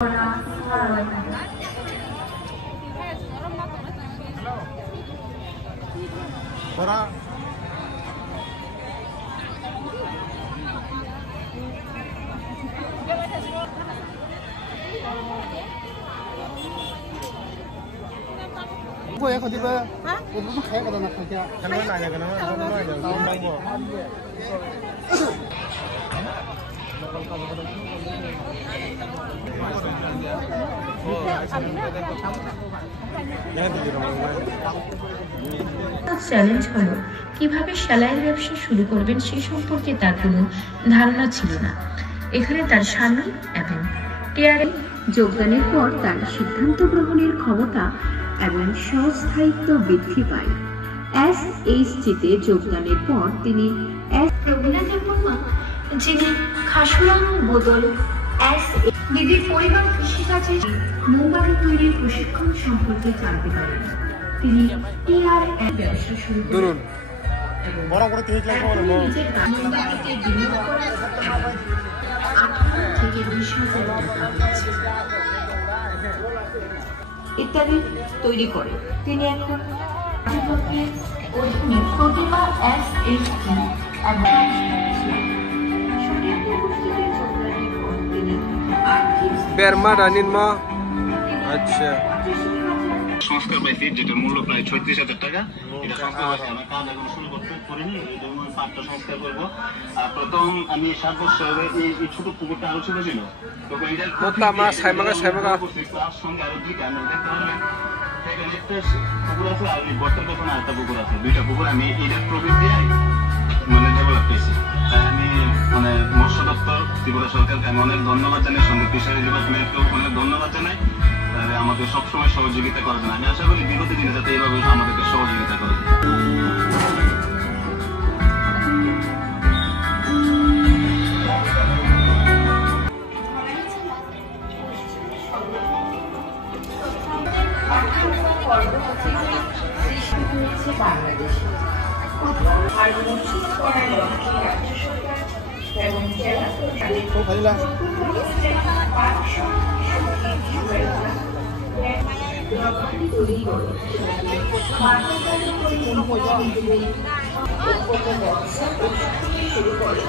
Para 뭐 해? 어디 봐? 뭐 무슨 가야가 나 가자. 가는 아니야, 가는 거. Challenge হলো কিভাবে সেলাইয়ের ব্যবসা শুরু করবেন সে সম্পর্কে তার কোনো ধারণা ছিল না। এখানে তার স্বামী এবং টিআরএ যোগদানের পর তার সিদ্ধান্ত গ্রহণের ক্ষমতা এবং স্বস্থায়িত্ব বৃদ্ধি পায়। এসএইচজিতে যোগদানের পর তিনি রবীন্দ্র দেববর্মা, যিনি খাসুরাম বদল দিদির পরিবার কৃষিকাজের মোবাইল তৈরির প্রশিক্ষণ সম্পর্কে জানতে পারেন। তিনি টিআরএ ব্যবসা শুরু করেন এবং নিজের মোমবাতিতে বিনিয়োগ করেন এবং 18 থেকে 20,000 টাকা হচ্ছে ইত্যাদি তৈরি করে। তিনি এখন কর্তৃপক্ষের অধীনে প্রতিমা এসএইচজি এবং আচ্ছা সংস্কার পাইছি, যেটার মূল্য প্রায় 36,000 টাকা। এটা সংস্কার পাইছি, আমি কাজ এখন শুরু করতে করিনি, এই জন্য আমি পাটটা সংস্কার করবো। আর প্রথম আমি 7 বছর আগে এই ছোট পুকুরটা আরো ছোট ছিল, তখন এটার সঙ্গে আরো দুইটা আমি দেখতে পারলাম এখানে একটা পুকুর আছে আর গর্তের পেছনে আরেকটা পুকুর আছে, দুইটা পুকুর আমি এটার প্রফিট দিয়ে মানে ডেভেলপ পেয়েছি। তাই আমি মানে মৎস্য দপ্তর, ত্রিপুরা সরকারকে আমি অনেক ধন্যবাদ জানাই, সঙ্গে ফিশারি ডিপার্টমেন্টকেও অনেক ধন্যবাদ জানাই। আমাদের সবসময় সহযোগিতা করবেন, আমি আশা করি বিগত দিনে যাতে এইভাবে আমাদেরকে সহযোগিতা করে। শুরু করে